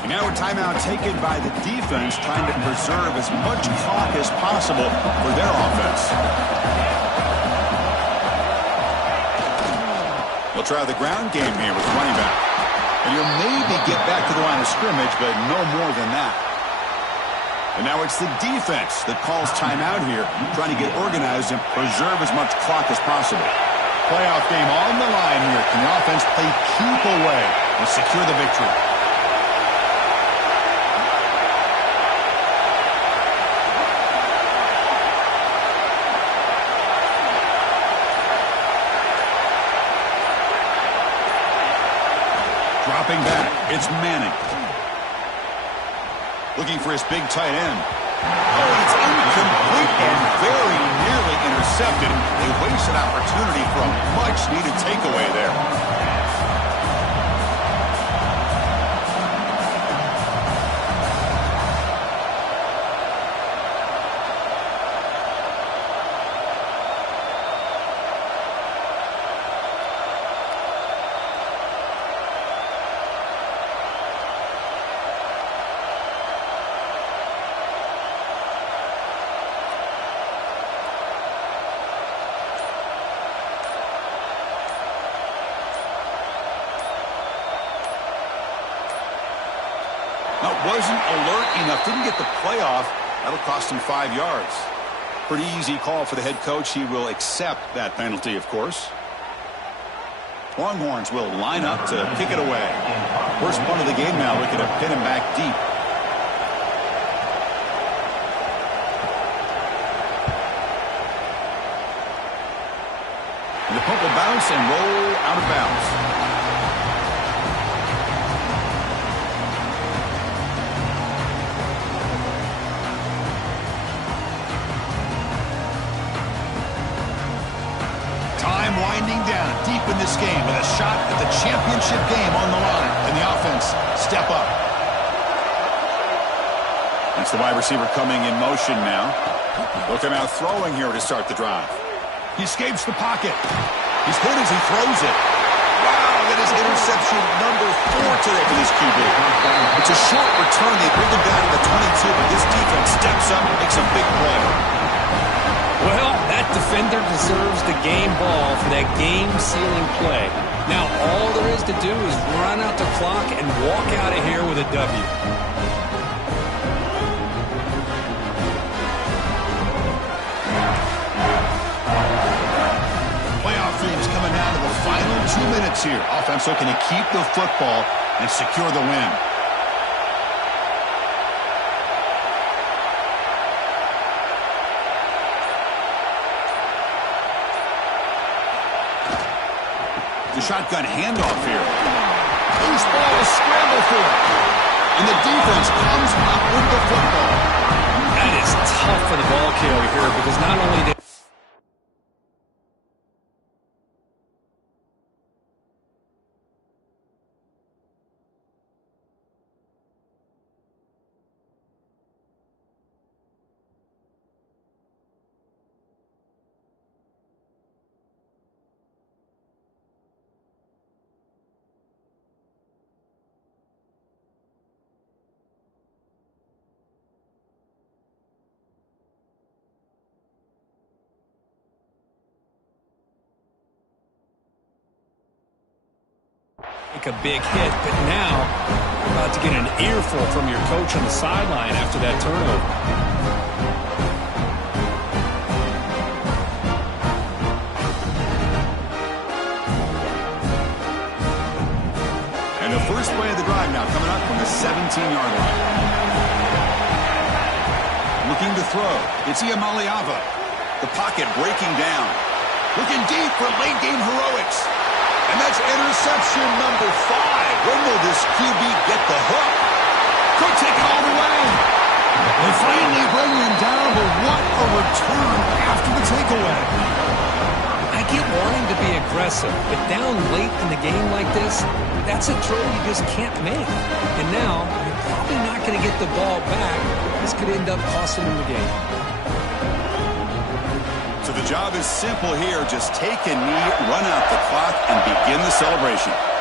And now a timeout taken by the defense, trying to preserve as much clock as possible for their offense. They'll try the ground game here with the running back. And he'll maybe get back to the line of scrimmage, but no more than that. And now it's the defense that calls timeout here, trying to get organized and preserve as much clock as possible. Playoff game on the line here. Can the offense play keep away and secure the victory? Dropping back, it's Manning. Looking for his big tight end. Oh, it's incomplete and very nearly intercepted. A wasted opportunity for a much-needed takeaway there. Wasn't alert enough, didn't get the playoff. That'll cost him 5 yards. Pretty easy call for the head coach. He will accept that penalty, of course. Longhorns will line up to kick it away. First punt of the game now, looking to pin him back deep. And the punt will bounce and roll out of bounds. Winding down deep in this game with a shot at the championship game on the line. And the offense step up. It's the wide receiver coming in motion now. Looking out throwing here to start the drive. He escapes the pocket. He's hit as he throws it. Wow, that is interception number 4 today for this QB. It's a short return. They bring him down to the 22, but this defense steps up and makes a big play. Well, that defender deserves the game ball for that game-sealing play. Now, all there is to do is run out the clock and walk out of here with a W. Playoff dreams coming down to the final 2 minutes here. Offense looking to keep the football and secure the win. The shotgun handoff here. Loose ball is scrambled for it. And the defense comes up with the football. That is tough for the ball carrier here because not only did take a big hit, but now you're about to get an earful from your coach on the sideline after that turnover. And the first play of the drive now coming up from the 17-yard line. Looking to throw. It's Iamaleava. The pocket breaking down. Looking deep for late-game heroics. And that's interception number 5. When will this QB get the hook? Could take it all the way. They finally bring him down, but what a return after the takeaway. I get wanting to be aggressive, but down late in the game like this, that's a throw you just can't make. And now, you're probably not going to get the ball back. This could end up costing them the game. So the job is simple here. Just take a knee, run out the clock, and begin the celebration.